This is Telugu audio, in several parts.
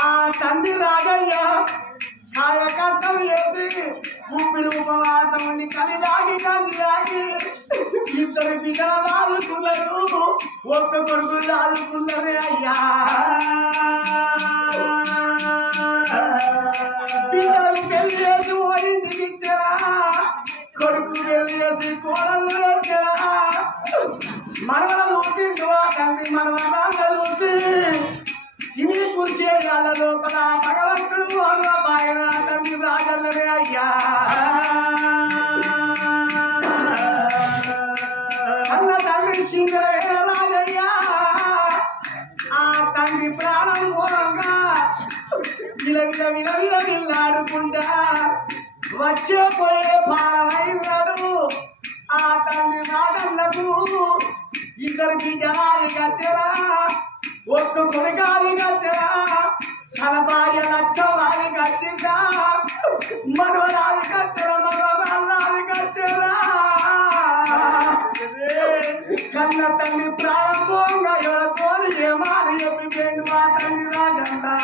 ఆ తండ్రి రాజయ్య కాయకర్తం చేసి ఉప్పిడి ఉపవాసం ఉండి కలిదాగి ఇద్దరు పిల్లలు రాదుకున్నారు ఒక్క కొడుకులు రాదుకున్నారే అయ్యా పిల్లలు పెళ్లి చేసి ఓడింటికి ఇచ్చా కొడుకు పెళ్లి చేసి కోడలు వేసా మనవల చూసి తండ్రి మనవల చూసి తిని కూర్చే వాళ్ళ లోపల భగవంతుడు పైన తండ్రి రాగలరే అయ్యా అన్న తండ్రి సింగరవేణ రాజయ్యా ఆ తండ్రి ప్రాణం మూలంగా విలవిలాడుకుంటా వచ్చే పోయే పాలమైనాడు ఆ తండ్రి మాటలకు ఇద్దరికి జనాలి గచ్చరా ఒక్క కొడుకాలి గచ్చరా తన భార్య లచ్చవారి గచ్చిందా మనవరాలి గచ్చరా మనవరాలి గచ్చరా కన్న తండ్రి ప్రారంభంగా ఎవరితోని ఏమాని చెప్పి పేరు ఆ తండ్రి రాజంతా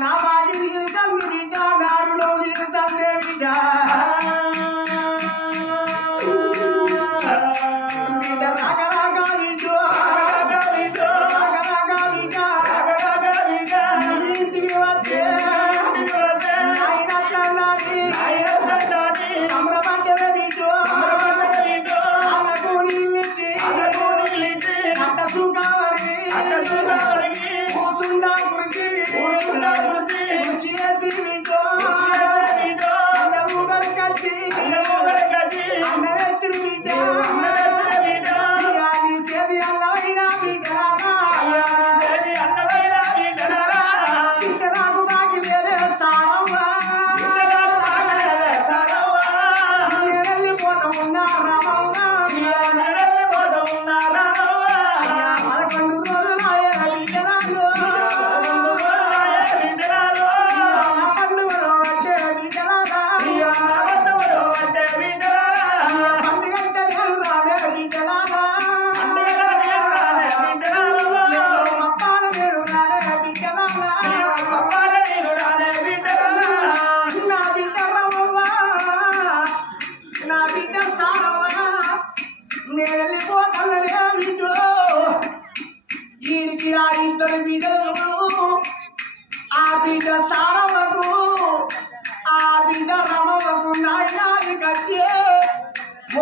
నా బాటి తీరుతాం బిడ్డ నాడులో తీరుతాం బిడ్డ బిడ్డ రాక రాక బిడ్డు రాక రాక బిడ్డ ఇంటికి వచ్చే ఆయన కన్నాది సంబరపడ్డవే బిడ్డు అన్నకు నీళ్ళిచ్చి అట్ట సుఖావడి కూసుండా గురించి ఈడికి ఆ ఇద్దరు బిడ్డలు ఆ బిడ్డ సారవకు ఆ బిడ్డ రమవకు నాయనాది కట్టే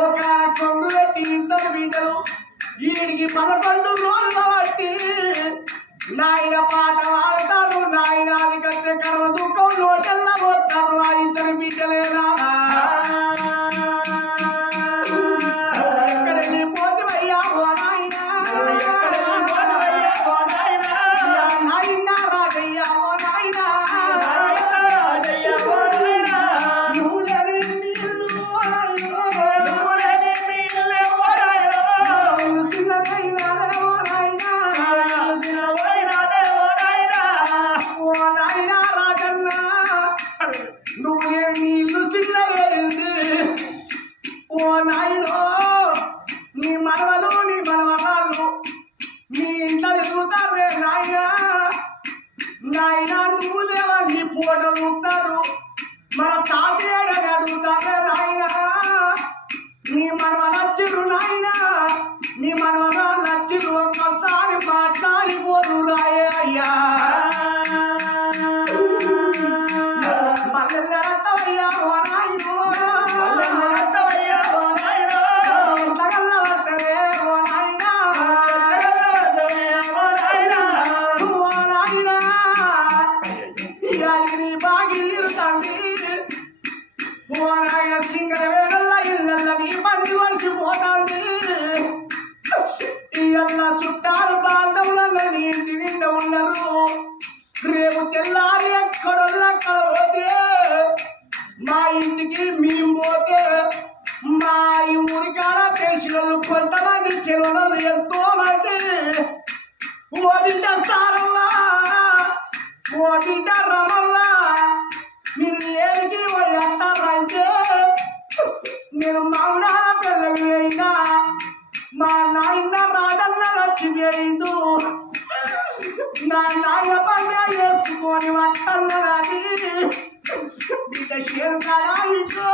ఒక కొంగు పెట్టి ఇద్దరు బిడ్డలు ఈడికి 11 రోజుల బట్టి నాయన పాట వాడతారు నాయనాది కట్టే కర్మ దుఃఖం నోటల్లా పోతారు ఆ ఇద్దరు బిడ్డలేదా ఓ నాయనో నీ మనవలు నీ మనవరాలు నీ ఇంట్లో ఎదుగుతారే నాయన నాయన నువ్వు లేవా నీ ఫోటో ఉంటారు మన తాతయ్య అడుగుతారే నాయన నీ మనవలు వచ్చిరు నాయన నీ మనవరాలు వచ్చిరు ఒక్కసారి మాట్లాడిపోరు రాయ అయ్యా చెరువులు ఎంతో మంది ఓ బిడ్డ సారవ్వా ఓ బిడ్డ రమవ్వా మీరు ఏడికి పోయి అంటారంటే నేను మౌనా పిల్లవి అయినా మా నాయన రాజన్న లక్ష్మిపోయిండు నా నాయ పండ వేసుకొని వస్తున్నది బిడ్డ షేరు కాడా బిడ్డో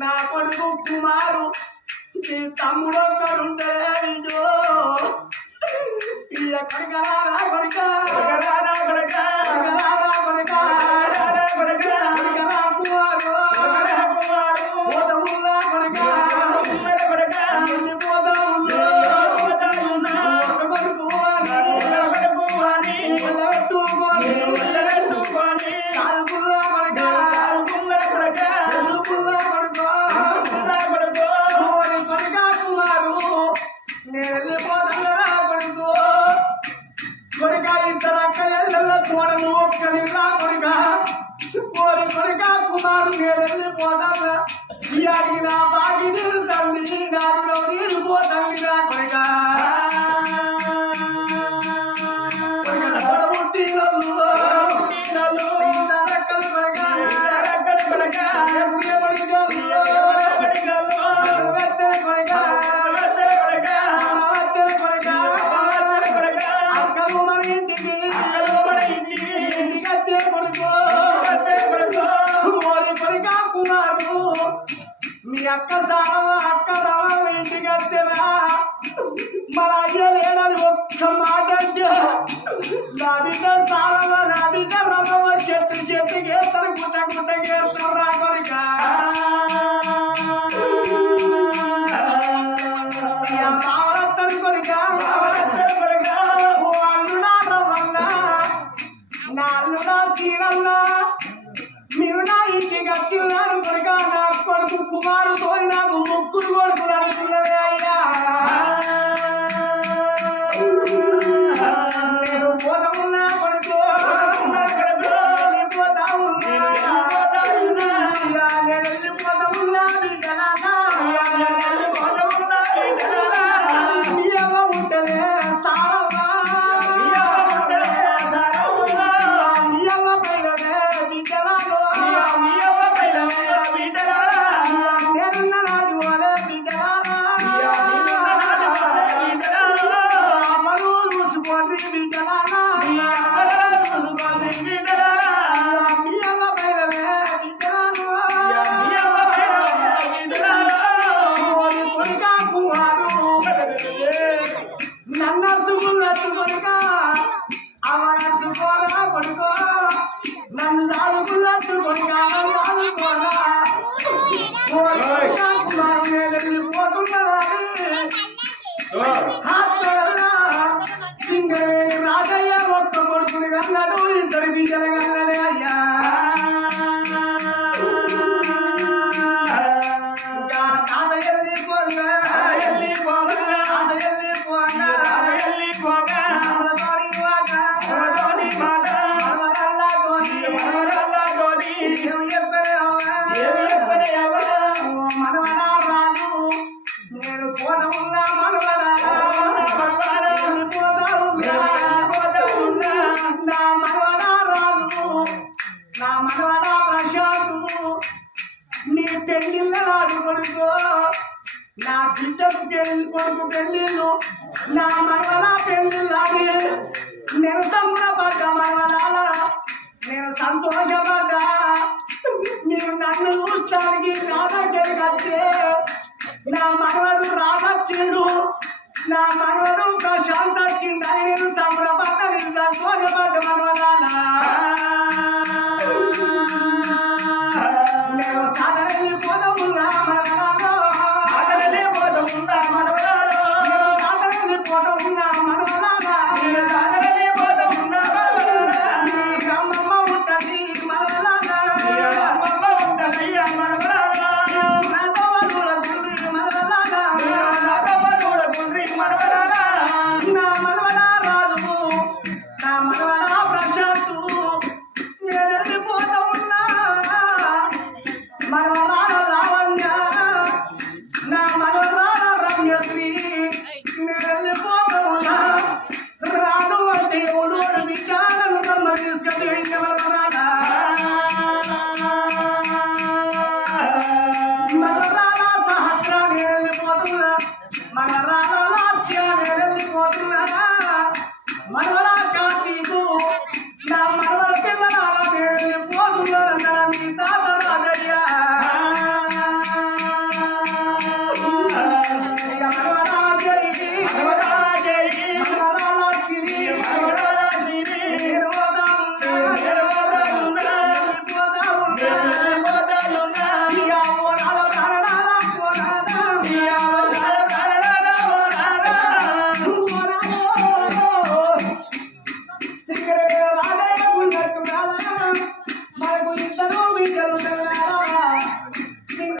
నా కొడుకు కుమారు నీ తమ్ముడు ఒక్కడుంటాడు కొడుకరా కొడుక కుమారు నేను వెళ్ళిపోతాను నా బాగి తీరుతుంది నాలో తీరిపోతుంది నా కొడుక మీ అక్క సారవా అక్క రావ ఇంటికి వస్తేవా మన అయ్య లేదని ఒక్క మాట అంటే నా బిడ్డ సారవా నా బిడ్డ రమవ చెట్టు గేస్తాను గుట్ట గేస్తాను రా కొడుక మావలత్తను కొడుక ఓ అల్లుడా రవ్వల్ల నా అల్లుడా సీనల్లా మీరు నా ఇంటికి వచ్చిన్నాడు కొడుక నా కొడుకు కుమారుతో నాకు ముగ్గురు కొడుకులు అనుకున్నదే అయ్యా నేను పోతా ఉన్నా కొడుకు వెళ్ళిపోతా ఉన్నా నేను వెళ్ళిపోతా ఉన్నా మీ అమ్మ ఉంటలే సారమ్మా మీ అమ్మ పైలనే బిడ్డలాగో రాజయ్య ఒక్క కొడుకుని కన్నాడు ఇద్దరు బిడ్డలు కన్నాడే అయ్యా మనవడా రాజు నేను పోతా ఉన్నా మనవడా నా మనవడా రాజు నా మనవడా ప్రశాంతు నీ పెళ్ళిళ్ళ నాడు కొడుకు నా బిడ్డకు పెళ్లి కొడుకు పెళ్ళిళ్ళు నా మనవడా పెళ్ళిళ్ళని నేను సంబరపడ్డా మనవడాల నేను సంతోషపడ్డా మీరు నన్ను చూస్తానికి నా దగ్గరికి వస్తే నా మనవడు రావచ్చిండు నా మనవడు ప్రశాంత్ వచ్చిండని నేను సంబరపడ్డ నేను సంతోషపడ్డ మనవడాల నేను తాత వెళ్ళిపోతా ఉన్నా ఫోటో ఉన్నా